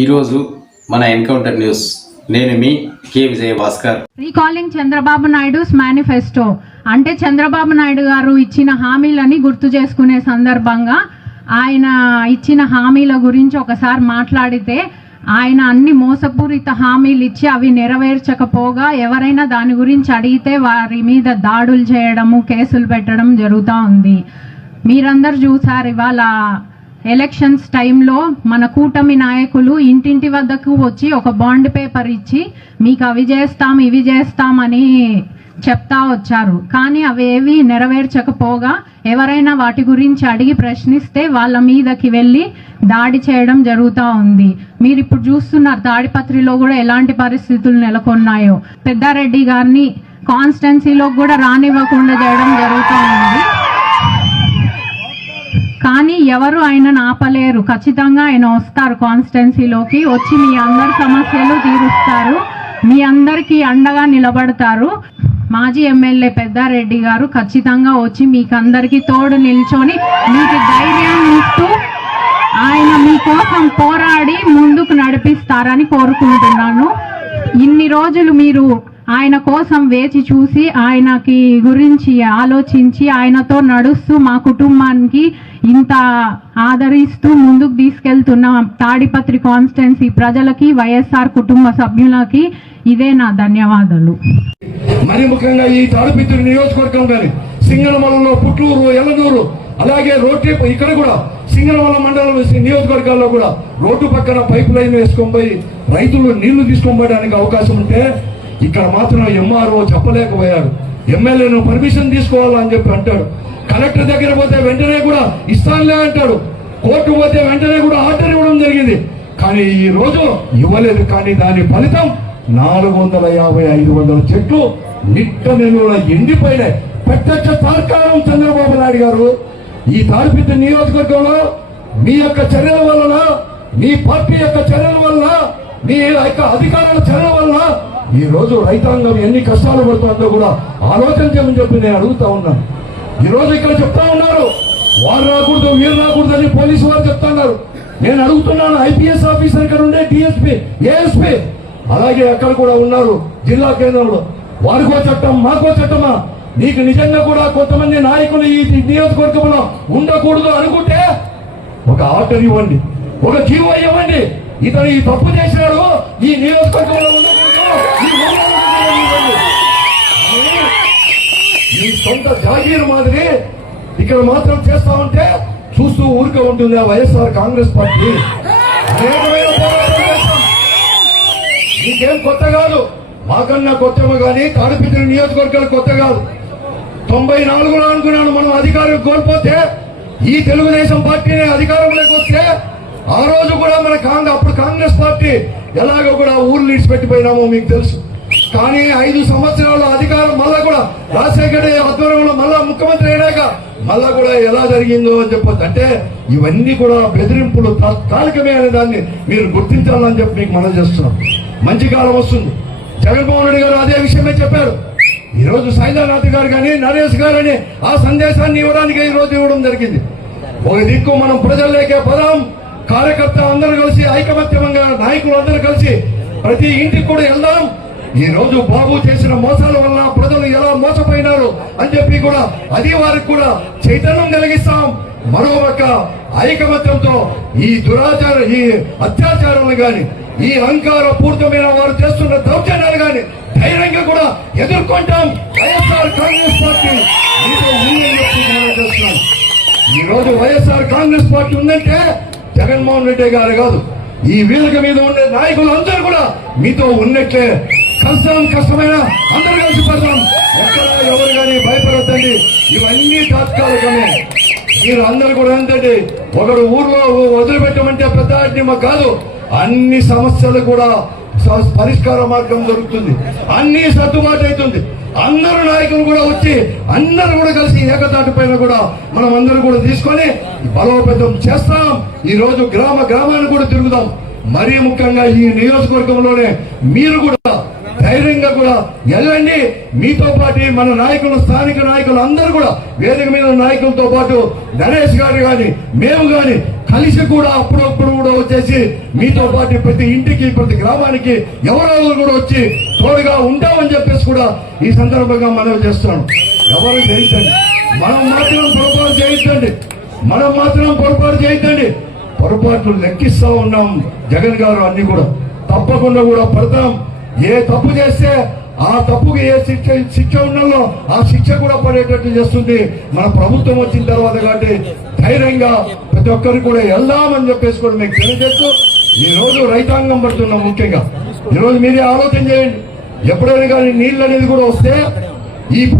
ఈరోజు మన encounter news. నేను మీ K Vijaya Bhaskar recalling Chandrababu Naidu's manifesto. అంటే చంద్రబాబు నాయుడు గారు ఇచ్చిన హామీలని గుర్తు చేసుకునే సందర్భంగా ఆయన ఇచ్చిన హామీల గురించి ఒకసారి మాట్లాడితే ఆయన అన్ని మోసపూరిత హామీలు ఇచ్చి అవి నెరవేర్చకపోగా ఎవరైనా దాని గురించి అడిగితే వారి మీద దాడులు చేయడము కేసులు పెట్టడం జరుగుతూ ఉంది. మీరందరూ చూసారు ఇవాళ ఎలక్షన్స్ టైంలో మన కూటమి నాయకులు ఇంటింటి వద్దకు వచ్చి ఒక బాండ్ పేపర్ ఇచ్చి మీకు అవి చేస్తాం ఇవి చేస్తామని చెప్తా వచ్చారు. కానీ అవేవి నెరవేర్చకపోగా ఎవరైనా వాటి గురించి అడిగి ప్రశ్నిస్తే వాళ్ళ మీదకి వెళ్ళి దాడి చేయడం జరుగుతూ ఉంది. మీరు ఇప్పుడు చూస్తున్నారు తాడిపత్రిలో కూడా ఎలాంటి పరిస్థితులు నెలకొన్నాయో. పెద్దారెడ్డి గారిని కాన్స్టెన్సీలో కూడా రానివ్వకుండా చేయడం జరుగుతూ ఉంది. కానీ ఎవరు ఆయనను ఆపలేరు ఖచ్చితంగా ఆయన వస్తారు కాన్స్టెన్సీలోకి వచ్చి మీ అందరి సమస్యలు తీరుస్తారు. మీ అందరికీ అండగా నిలబడతారు. మాజీ ఎమ్మెల్యే పెద్దారెడ్డి గారు ఖచ్చితంగా వచ్చి మీకు అందరికీ తోడు నిల్చొని మీకు ధైర్యం ఇస్తూ ఆయన మీకోసం పోరాడి ముందుకు నడిపిస్తారని కోరుకుంటున్నాను. ఇన్ని రోజులు మీరు ఆయన కోసం వేచి చూసి ఆయనకి గురించి ఆలోచించి ఆయనతో నడుస్తూ మా కుటుంబానికి ఇంత ఆదరిస్తూ ముందుకు తీసుకెళ్తున్న తాడిపత్రి కాన్స్టెన్సీ ప్రజలకి వైఎస్ఆర్ కుటుంబ సభ్యులకి ఇదే నా ధన్యవాదాలు. మరి ముఖ్యంగా ఈ తాడిపత్రి నియోజకవర్గం కానీ సింగనమలలో పుట్లూరు ఎల్లనూరు అలాగే రోడ్డు ఇక్కడ కూడా సింగనమల మండలం నియోజకవర్గాల్లో కూడా రోడ్డు పక్కన పైప్ లైన్ వేసుకొని పోయి రైతులు నీళ్ళు తీసుకొని పోయడానికి అవకాశం ఉంటే ఇక్కడ మాత్రం ఎంఆర్ఓ చెప్పలేకపోయారు ఎమ్మెల్యేను పర్మిషన్ తీసుకోవాలని చెప్పి అంటాడు. కలెక్టర్ దగ్గర పోతే వెంటనే కూడా ఇస్తానులే అంటాడు. కోర్టు పోతే వెంటనే కూడా ఆర్డర్ ఇవ్వడం జరిగింది. కానీ ఈ రోజు ఇవ్వలేదు కానీ దాని ఫలితం నాలుగు వందల యాభై ఐదు వందల చెట్లు నిట్ట నెలల ఎండిపోయినాయి. ప్రత్యక్ష సహకారం చంద్రబాబు నాయుడు గారు ఈ తాడిపిత్త నియోజకవర్గంలో మీ యొక్క చర్యల వలన మీ పార్టీ యొక్క చర్యల వలన మీ యొక్క అధికారుల చర్యల వలన ఈ రోజు రైతాంగం ఎన్ని కష్టాలు పడుతుందో కూడా ఆలోచన చేయమని చెప్పి నేను అడుగుతా ఉన్నాను ఈ రోజు ఇక్కడ చెప్తా ఉన్నారు వారు రాకూడదు వీరు రాకూడదు అని పోలీసు వారు చెప్తున్నారు నేను అడుగుతున్నాను ఐపీఎస్ ఆఫీసర్ ఇక్కడ ఉండే డిఎస్పీ ఏఎస్పీ అలాగే అక్కడ కూడా ఉన్నారు జిల్లా కేంద్రంలో. వారికో చట్టం మాకో చట్టమా? నీకు నిజంగా కూడా కొంతమంది నాయకులు ఈ నియోజకవర్గంలో ఉండకూడదు అనుకుంటే ఒక ఆర్డర్ ఇవ్వండి ఒక జీవో ఇవ్వండి. ఇతను ఈ తప్పు చేసినాడు ఈ నియోజకవర్గంలో ఉండకూడదు. ఈ సొంత జాగీర్ మాదిరి ఇక్కడ మాత్రం చేస్తా ఉంటే చూస్తూ ఊరికే ఉంటుంది ఆ వైఎస్ఆర్ కాంగ్రెస్ పార్టీ. నీకేం కొత్త కాదు. మాకన్నా కొత్తమో కానీ తాడిపిత్ర నియోజకవర్గాలు కొత్త కాదు. తొంభై నాలుగులో అనుకున్నాను మనం అధికారం కోల్పోతే ఈ తెలుగుదేశం పార్టీని అధికారంలోకి వస్తే ఆ రోజు కూడా మన కాంగ్రెస్ అప్పుడు కాంగ్రెస్ పార్టీ ఎలాగో కూడా ఊర్లు ఇడిచిపెట్టిపోయినామో మీకు తెలుసు. కానీ ఐదు సంవత్సరాల అధికారం మళ్ళా కూడా రాజశేఖర ఆధ్వర్యంలో మళ్ళా ముఖ్యమంత్రి అయినాక మళ్ళా కూడా ఎలా జరిగిందో అని చెప్పొచ్చు. అంటే ఇవన్నీ కూడా బెదిరింపులు తాత్కాలికమే అనే దాన్ని మీరు గుర్తించాలని చెప్పి మీకు మనం చేస్తున్నాం. మంచి కాలం వస్తుంది. జగన్మోహన్ రెడ్డి గారు అదే విషయమే చెప్పారు. ఈరోజు రోజు సైదానాథ్ గారు కానీ నరేష్ గారు అని ఆ సందేశాన్ని ఇవ్వడానికి ఈ రోజు ఇవ్వడం జరిగింది. ఒక దిక్కు మనం ప్రజల్లోకే పదాం. కార్యకర్త అందరూ కలిసి ఐకమత్యంగా నాయకులు అందరూ కలిసి ప్రతి ఇంటికి కూడా వెళ్దాం. ఈ రోజు బాబు చేసిన మోసాల వల్ల ప్రజలు ఎలా మోసపోయినారు అని చెప్పి కూడా అది వారికి కూడా చైతన్యం కలిగిస్తాం. మరోపక్క ఐకమత్యంతో ఈ దురాచార ఈ అత్యాచారాలు గాని ఈ అహంకార పూర్తమైన వారు చేస్తున్న దౌర్జన్యాలు గాని ధైర్యంగా కూడా ఎదుర్కొంటాం. వైఎస్ఆర్ కాంగ్రెస్ పార్టీ మీతో ఉందని చెప్పి ఈ రోజు వైఎస్ఆర్ కాంగ్రెస్ పార్టీ ఉందంటే జగన్మోహన్ రెడ్డి గారు కాదు ఈ వేదిక మీద ఉండే నాయకులు అందరూ కూడా మీతో ఉన్నట్లే కష్టం కష్టమైన అందరూ కలిసి పడదాం. ఎక్కడ ఎవరు కానీ భయపడద్దండి. ఇవన్నీ తాత్కాలికమే. మీరు అందరు కూడా ఏంటంటే ఒకరు ఊర్లో వదిలిపెట్టమంటే పెద్ద అడ్డిమ కాదు. అన్ని సమస్యలు కూడా స- పరిష్కార మార్గం దొరుకుతుంది. అన్ని సర్దుబాటు అవుతుంది. అందరు నాయకులు కూడా వచ్చి అందరూ కూడా కలిసి ఏకతాటి పైన కూడా మనం అందరూ కూడా తీసుకొని బలోపేతం చేస్తాం. ఈ రోజు గ్రామ గ్రామాన్ని కూడా తిరుగుదాం. మరీ ముఖ్యంగా ఈ నియోజకవర్గంలోనే మీరు కూడా ధైర్యంగా కూడా వెళ్ళండి. మీతో పాటు మన నాయకులు స్థానిక నాయకులు అందరూ కూడా వేదిక మీద నాయకులతో పాటు నరేష్ గారు కానీ మేము కానీ కలిసి కూడా అప్పుడప్పుడు కూడా వచ్చేసి మీతో పాటు ప్రతి ఇంటికి ప్రతి గ్రామానికి ఎవరెవరు కూడా వచ్చి తోడుగా ఉంటామని చెప్పేసి కూడా ఈ సందర్భంగా మనం చేస్తున్నాం ఎవరు చేయించండి మనం మాత్రం పొరపాటు చేయించండి మనం మాత్రం పొరపాటు చేయించండి పొరపాట్లు లెక్కిస్తా ఉన్నాం జగన్ గారు అన్ని కూడా. తప్పకుండా కూడా పడతాం. ఏ తప్పు చేస్తే ఆ తప్పుకి ఏ శిక్ష శిక్ష ఉన్నదో ఆ శిక్ష కూడా పడేటట్టు చేస్తుంది. మన ప్రభుత్వం వచ్చిన తర్వాత కాబట్టి ధైర్యంగా ప్రతి ఒక్కరికి కూడా వెళ్దామని చెప్పేసి కూడా మీకు తెలియజేస్తూ ఈ రోజు రైతాంగం పడుతున్నాం ముఖ్యంగా ఈ రోజు మీరే ఆలోచన చేయండి. ఎప్పుడైనా కానీ నీళ్ళు అనేది కూడా వస్తే ఈ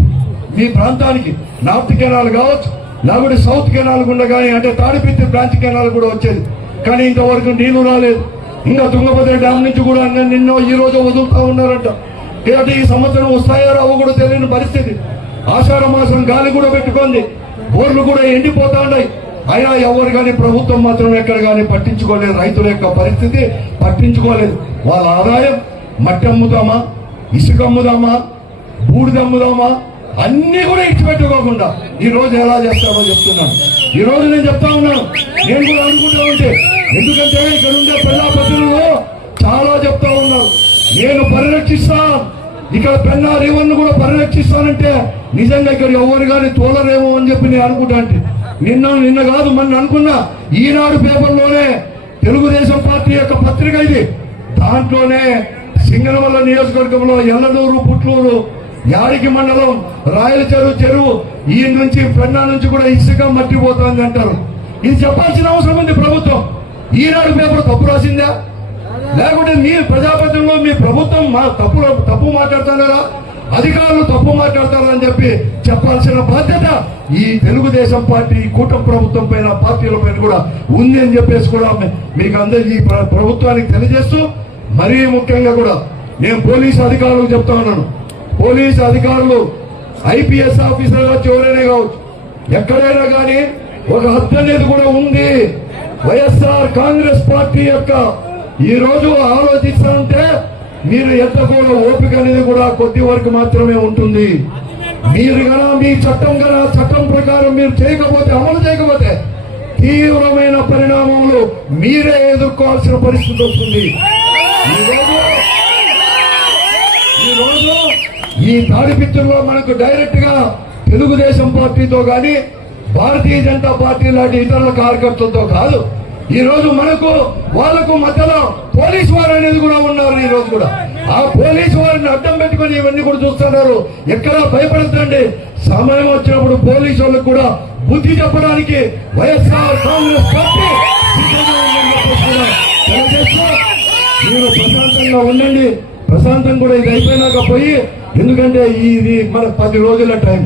మీ ప్రాంతానికి నార్త్ కెనాల్ కావచ్చు లేకపోతే సౌత్ కెనాల్ గుండా కానీ అంటే తాడిపిత్తి బ్రాంచ్ కెనాల్ కూడా వచ్చేది. కానీ ఇంతవరకు నీళ్ళు రాలేదు. ఇంకా తుంగభద్ర డ్యామ్ నుంచి కూడా నిన్న- ఈ రోజు వదులుతా ఉన్నారంట. కాబట్టి ఈ సంవత్సరం వస్తాయో రావు కూడా తెలియని పరిస్థితి. ఆషాఢ మాసం గాలి కూడా పెట్టుకుంది. బోర్లు కూడా ఎండిపోతా ఉన్నాయి. అయినా ఎవరు కానీ ప్రభుత్వం మాత్రం ఎక్కడ కానీ పట్టించుకోలేదు రైతుల యొక్క పరిస్థితి పట్టించుకోలేదు. వాళ్ళ ఆదాయం మట్టి అమ్ముదామా ఇసుక అమ్ముదామా బూడిదమ్ముదామా అన్ని కూడా ఇచ్చిపెట్టుకోకుండా ఈ రోజు ఎలా చేస్తామో చెప్తున్నాను. ఈ రోజు నేను చెప్తా ఉన్నాను. నేను కూడా అనుకుంటా ఉంటే ఎందుకంటే ఇక్కడ ఉండే ప్రజాప్రతినిధులు చాలా చెప్తా ఉన్నారు. నేను పరిరక్షిస్తా. ఇక్కడ పెన్నా రేవన్ను కూడా పరిరక్షిస్తానంటే నిజంగా ఇక్కడ ఎవరు కానీ తోలరేమో అని చెప్పి నేను అనుకుంటా అంటే నిన్న నిన్న కాదు మన అనుకున్నా. ఈనాడు పేపర్లోనే తెలుగుదేశం పార్టీ యొక్క పత్రిక ఇది. దాంట్లోనే సింగనమల్ల నియోజకవర్గంలో ఎల్లడూరు పుట్లూరు యాడికి మండలం రాయల చెరువు చెరువు ఈ నుంచి పెన్నా నుంచి కూడా ఇసుక మట్టిపోతుంది అంటారు. ఇది చెప్పాల్సిన అవసరం ఉంది ప్రభుత్వం. ఈనాడు పేపర్ తప్పు రాసిందా? లేకుంటే మీ ప్రజాప్రతినిధులు మా తప్పు తప్పు మాట్లాడుతున్నారా? అధికారులు తప్పు మాట్లాడతారని చెప్పి చెప్పాల్సిన బాధ్యత ఈ తెలుగుదేశం పార్టీ కూటమి ప్రభుత్వం పైన పార్టీల పైన కూడా ఉంది అని చెప్పేసి కూడా మీకు అందరికీ ఈ ప్రభుత్వానికి తెలియజేస్తూ మరీ ముఖ్యంగా కూడా నేను పోలీసు అధికారులకు చెప్తా ఉన్నాను. పోలీసు అధికారులు ఐపీఎస్ ఆఫీసర్ కావచ్చు ఎవరైనా కావచ్చు ఎక్కడైనా కానీ ఒక హద్దు అనేది కూడా ఉంది. వైఎస్ఆర్ కాంగ్రెస్ పార్టీ యొక్క ఈ రోజు ఆలోచిస్తుంటే మీరు ఎంత కూడా ఓపిక అనేది కూడా కొద్ది వరకు మాత్రమే ఉంటుంది. మీరు గన మీ చట్టం గన చట్టం ప్రకారం మీరు చేయకపోతే అమలు చేయకపోతే తీవ్రమైన పరిణామాలు మీరే ఎదుర్కోవాల్సిన పరిస్థితి వస్తుంది. ఈ రోజు ఈ తాడిపిత్తుల్లో మనకు డైరెక్ట్గా తెలుగుదేశం పార్టీతో కానీ భారతీయ జనతా పార్టీ లాంటి ఇతరుల కార్యకర్తలతో కాదు. ఈ రోజు మనకు వాళ్ళకు మధ్యలో పోలీసు వారు అనేది కూడా ఉన్నారు ఈ రోజు కూడా. ఆ పోలీసు వారిని అడ్డం పెట్టుకుని ఇవన్నీ కూడా చూస్తున్నారు. ఎక్కడా భయపడద్దండి. సమయం వచ్చినప్పుడు పోలీసు వాళ్ళకు కూడా బుద్ధి చెప్పడానికి వైఎస్ఆర్ కాంగ్రెస్ పార్టీ మీరు ప్రశాంతంగా ఉండండి. ప్రశాంతం కూడా ఇది అయిపోయినాక పోయి ఎందుకంటే ఇది మన పది రోజుల టైం.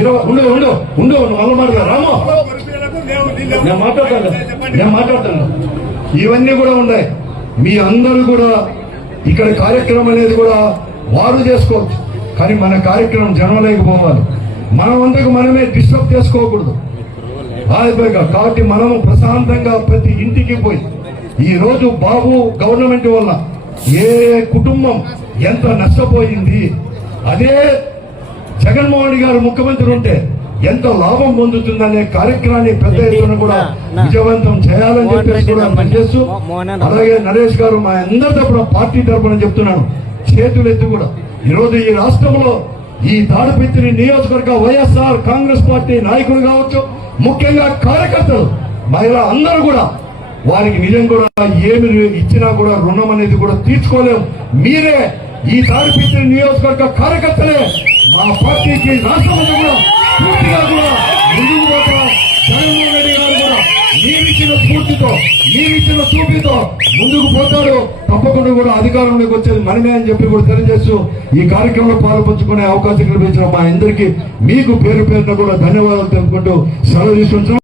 ఇరవై ఉండు ఉండు ఉండు మళ్ళీ రాము. నేను మాట్లాడతాను. నేను మాట్లాడతాను. ఇవన్నీ కూడా ఉన్నాయి. మీ అందరూ కూడా ఇక్కడ కార్యక్రమం అనేది కూడా వారు చేసుకోవచ్చు. కానీ మన కార్యక్రమం జనంలోకి పోవాలి మనం అందుకు మనమే డిస్టర్బ్ చేసుకోకూడదు. ఆగిపోయాక కాబట్టి మనము ప్రశాంతంగా ప్రతి ఇంటికి పోయి ఈ రోజు బాబు గవర్నమెంట్ వల్ల ఏ కుటుంబం ఎంత నష్టపోయింది? అదే జగన్మోహన్ గారు ముఖ్యమంత్రి ఉంటే ఎంత లాభం పొందుతుందనే కార్యక్రమాన్ని పెద్ద ఎత్తున కూడా విజయవంతం చేయాలని చెప్పేసి కూడా పనిచేస్తూ అలాగే నరేష్ గారు మా అందరి తరపున పార్టీ తరపున చెప్తున్నాను. చేతులు ఎత్తి కూడా. ఈ రోజు ఈ రాష్ట్రంలో ఈ తాడిపిత్తిని నియోజకవర్గ వైఎస్ఆర్ కాంగ్రెస్ పార్టీ నాయకులు కావచ్చు ముఖ్యంగా కార్యకర్తలు మహిళ అందరూ కూడా వారికి నిజం కూడా ఏమి ఇచ్చినా కూడా రుణం అనేది కూడా తీర్చుకోలేము మీరే ఈ తాడిపిత్తిని నియోజకవర్గ కార్యకర్తలే. మా పార్టీకి రాష్ట్రంలో కూడా పూర్తిగా కూడా ముందుకు పోతాం. జగన్మోహన్ రెడ్డి గారు కూడా మీరిచ్చిన స్ఫూర్తితో మీరిచ్చిన చూపితో ముందుకు పోతాడు తప్పకుండా కూడా అధికారంలోకి వచ్చేది మనమే అని చెప్పి కూడా తెలియజేస్తూ ఈ కార్యక్రమంలో పాల్పంచుకునే అవకాశం కల్పించిన మా అందరికీ మీకు పేరు పేరున కూడా ధన్యవాదాలు తెలుపుకుంటూ సెలవు తీసుకుంటున్నాం.